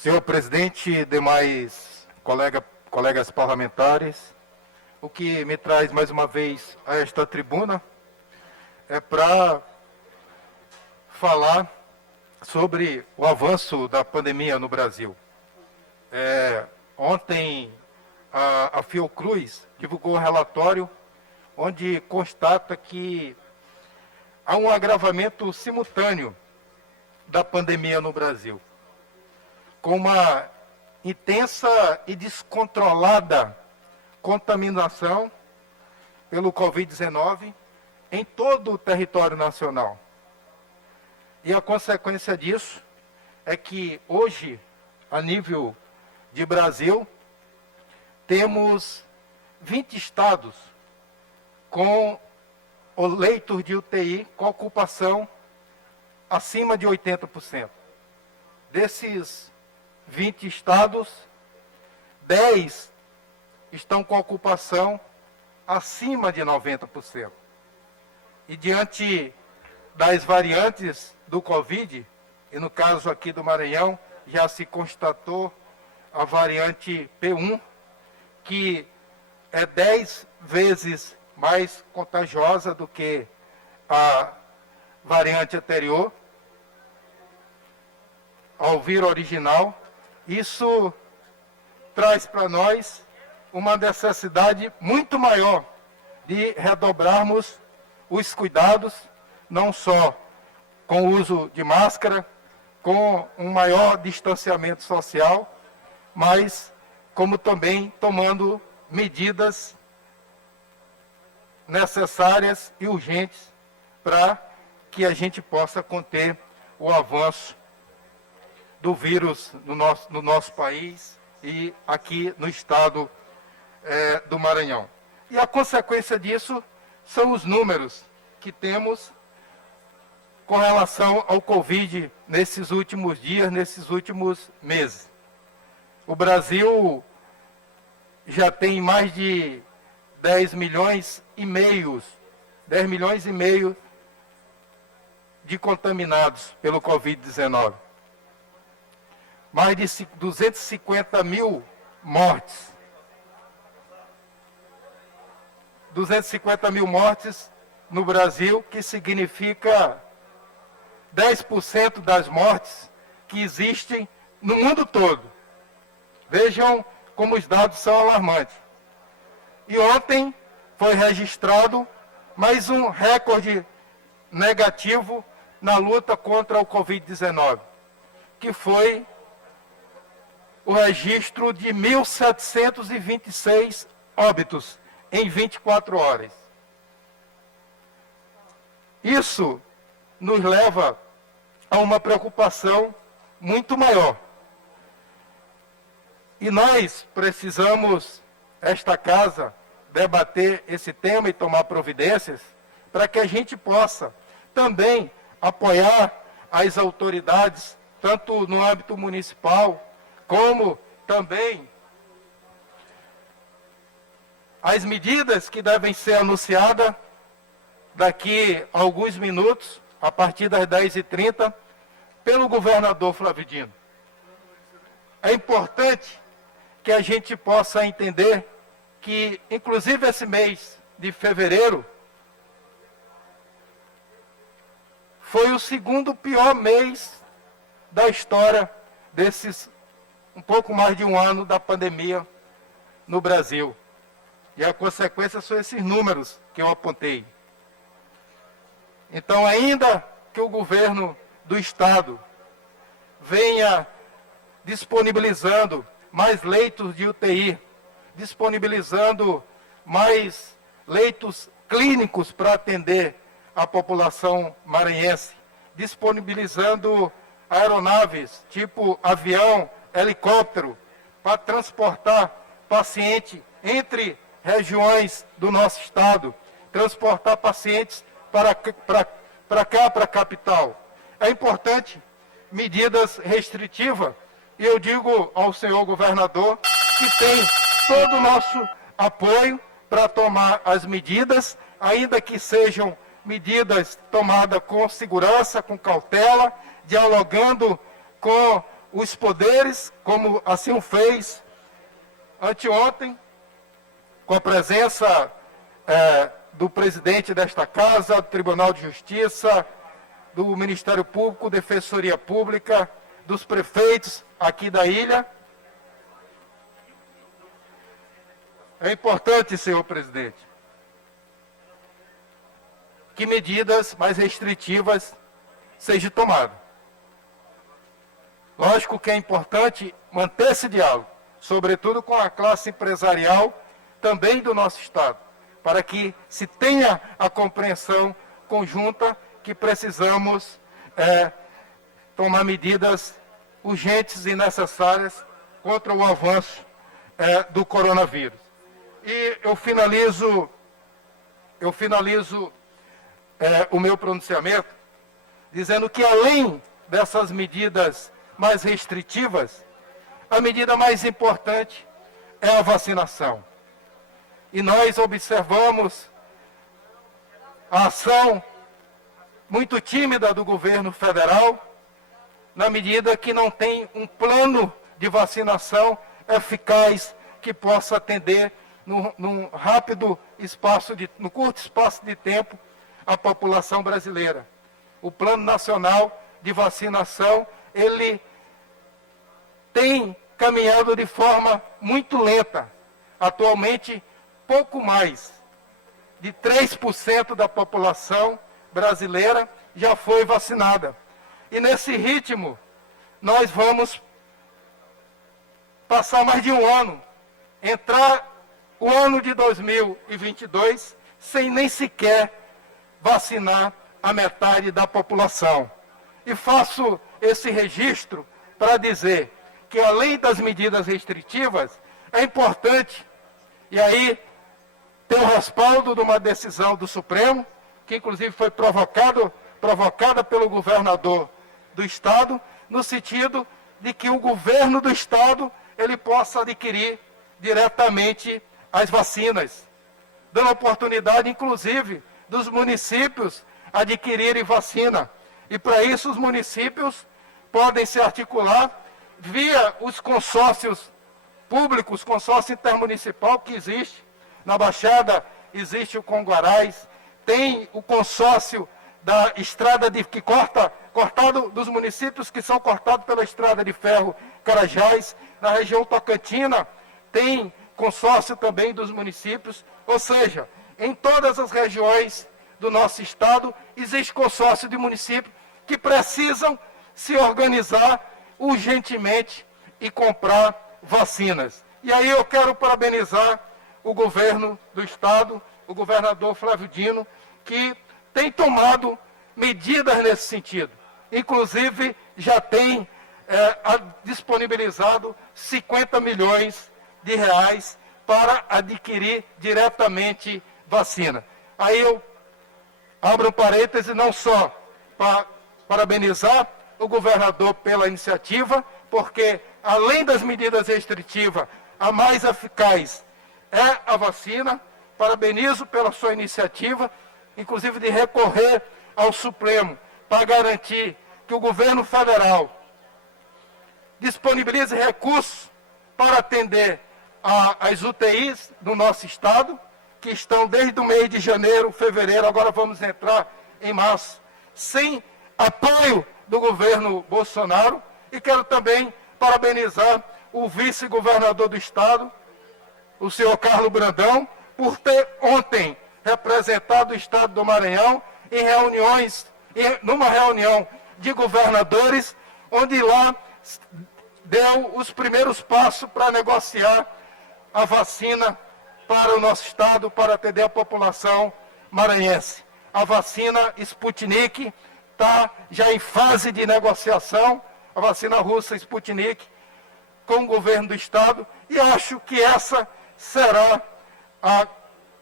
Senhor presidente, demais colegas parlamentares, o que me traz mais uma vez a esta tribuna é para falar sobre o avanço da pandemia no Brasil. Ontem a Fiocruz divulgou um relatório onde constata que há um agravamento simultâneo da pandemia no Brasil, com uma intensa e descontrolada contaminação pelo Covid-19 em todo o território nacional. E a consequência disso é que hoje, a nível de Brasil, temos 20 estados com leitos de UTI com ocupação acima de 80%. Desses 20 estados, 10 estão com ocupação acima de 90%. E diante das variantes do Covid, e no caso aqui do Maranhão, já se constatou a variante P1, que é 10 vezes mais contagiosa do que a variante anterior ao vírus original. Isso traz para nós uma necessidade muito maior de redobrarmos os cuidados, não só com o uso de máscara, com um maior distanciamento social, mas como também tomando medidas necessárias e urgentes para que a gente possa conter o avanço do vírus no nosso país e aqui no estado do Maranhão. E a consequência disso são os números que temos com relação ao Covid nesses últimos dias, nesses últimos meses. O Brasil já tem mais de 10 milhões e meio de contaminados pelo Covid-19. Mais de 250 mil mortes. 250 mil mortes no Brasil, que significa 10% das mortes que existem no mundo todo. Vejam como os dados são alarmantes. E ontem foi registrado mais um recorde negativo na luta contra o Covid-19, que foi o registro de 1.726 óbitos em 24 horas. Isso nos leva a uma preocupação muito maior. E nós precisamos, esta casa, debater esse tema e tomar providências para que a gente possa também apoiar as autoridades, tanto no âmbito municipal, como também as medidas que devem ser anunciadas daqui a alguns minutos, a partir das 10h30, pelo governador Flávio Dino. É importante que a gente possa entender que, inclusive esse mês de fevereiro, foi o segundo pior mês da história desses um pouco mais de um ano da pandemia no Brasil. E a consequência são esses números que eu apontei. Então, ainda que o governo do Estado venha disponibilizando mais leitos de UTI, disponibilizando mais leitos clínicos para atender a população maranhense, disponibilizando aeronaves tipo avião, helicóptero, para transportar paciente entre regiões do nosso estado, transportar pacientes para cá, para a capital. É importante medidas restritivas, e eu digo ao senhor governador que tem todo o nosso apoio para tomar as medidas, ainda que sejam medidas tomadas com segurança, com cautela, dialogando com os poderes, como assim o fez anteontem, com a presença do presidente desta Casa, do Tribunal de Justiça, do Ministério Público, Defensoria Pública, dos prefeitos aqui da ilha. É importante, senhor presidente, que medidas mais restritivas sejam tomadas. Lógico que é importante manter esse diálogo, sobretudo com a classe empresarial também do nosso Estado, para que se tenha a compreensão conjunta que precisamos tomar medidas urgentes e necessárias contra o avanço do coronavírus. E eu finalizo o meu pronunciamento dizendo que, além dessas medidas mais restritivas, a medida mais importante é a vacinação. E nós observamos a ação muito tímida do governo federal, na medida que não tem um plano de vacinação eficaz que possa atender num curto espaço de tempo a população brasileira. O Plano Nacional de Vacinação, ele tem caminhado de forma muito lenta. Atualmente, pouco mais de 3% da população brasileira já foi vacinada. E nesse ritmo, nós vamos passar mais de um ano, entrar o ano de 2022 sem nem sequer vacinar a metade da população. E faço esse registro para dizer que, além das medidas restritivas, é importante, e aí tem o respaldo de uma decisão do Supremo, que inclusive foi provocada pelo governador do Estado, no sentido de que o governo do Estado ele possa adquirir diretamente as vacinas, dando oportunidade, inclusive, dos municípios adquirirem vacina. E, para isso, os municípios podem se articular via os consórcios públicos, consórcio intermunicipal que existe. Na Baixada existe o Conguarais, tem o consórcio da estrada cortado dos municípios que são cortados pela estrada de ferro Carajás. Na região Tocantina tem consórcio também dos municípios, ou seja, em todas as regiões do nosso estado existe consórcio de municípios que precisam se organizar urgentemente e comprar vacinas. E aí eu quero parabenizar o governo do estado, o governador Flávio Dino, que tem tomado medidas nesse sentido. Inclusive, já tem disponibilizado 50 milhões de reais para adquirir diretamente vacina. Aí eu abro um parêntese, não só para parabenizar o governador pela iniciativa, porque, além das medidas restritivas, a mais eficaz é a vacina. Parabenizo pela sua iniciativa, inclusive de recorrer ao Supremo para garantir que o governo federal disponibilize recursos para atender as UTIs do nosso estado, que estão desde o mês de janeiro, fevereiro, agora vamos entrar em março, sem apoio do governo Bolsonaro. E quero também parabenizar o vice-governador do estado, o senhor Carlos Brandão, por ter ontem representado o estado do Maranhão numa reunião de governadores, onde lá deu os primeiros passos para negociar a vacina para o nosso estado, para atender a população maranhense. A vacina Sputnik está já em fase de negociação, a vacina russa Sputnik, com o governo do estado, e acho que essa será a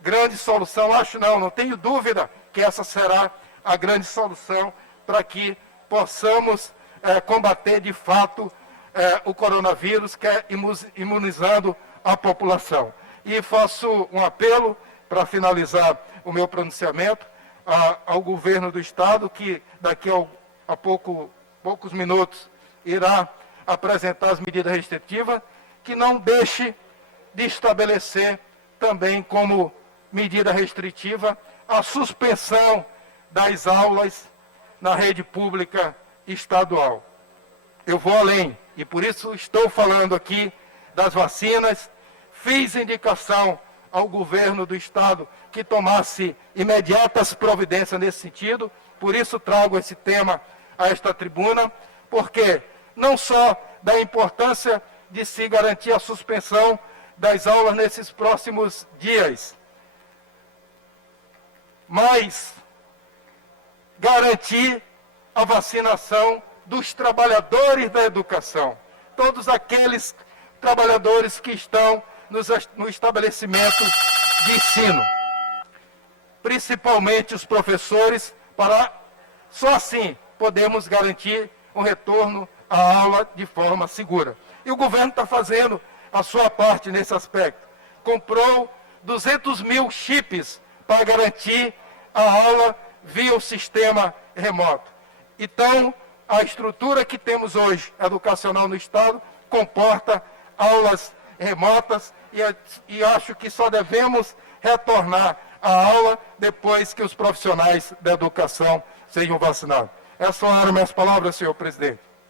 grande solução. Não tenho dúvida que essa será a grande solução para que possamos combater de fato o coronavírus, que é imunizando a população. E faço um apelo, para finalizar o meu pronunciamento, ao governo do estado, que daqui a poucos minutos irá apresentar as medidas restritivas, que não deixe de estabelecer também como medida restritiva a suspensão das aulas na rede pública estadual. Eu vou além, e por isso estou falando aqui das vacinas. Fiz indicação ao governo do Estado que tomasse imediatas providências nesse sentido, por isso trago esse tema a esta tribuna, porque não só da importância de se garantir a suspensão das aulas nesses próximos dias, mas garantir a vacinação dos trabalhadores da educação, todos aqueles trabalhadores que estão no estabelecimento de ensino, principalmente os professores, para só assim podemos garantir o retorno à aula de forma segura. E o governo está fazendo a sua parte nesse aspecto. Comprou 200 mil chips para garantir a aula via o sistema remoto. Então, a estrutura que temos hoje, educacional no Estado, comporta aulas remotas e acho que só devemos retornar à aula depois que os profissionais da educação sejam vacinados. Essas são as minhas palavras, senhor presidente.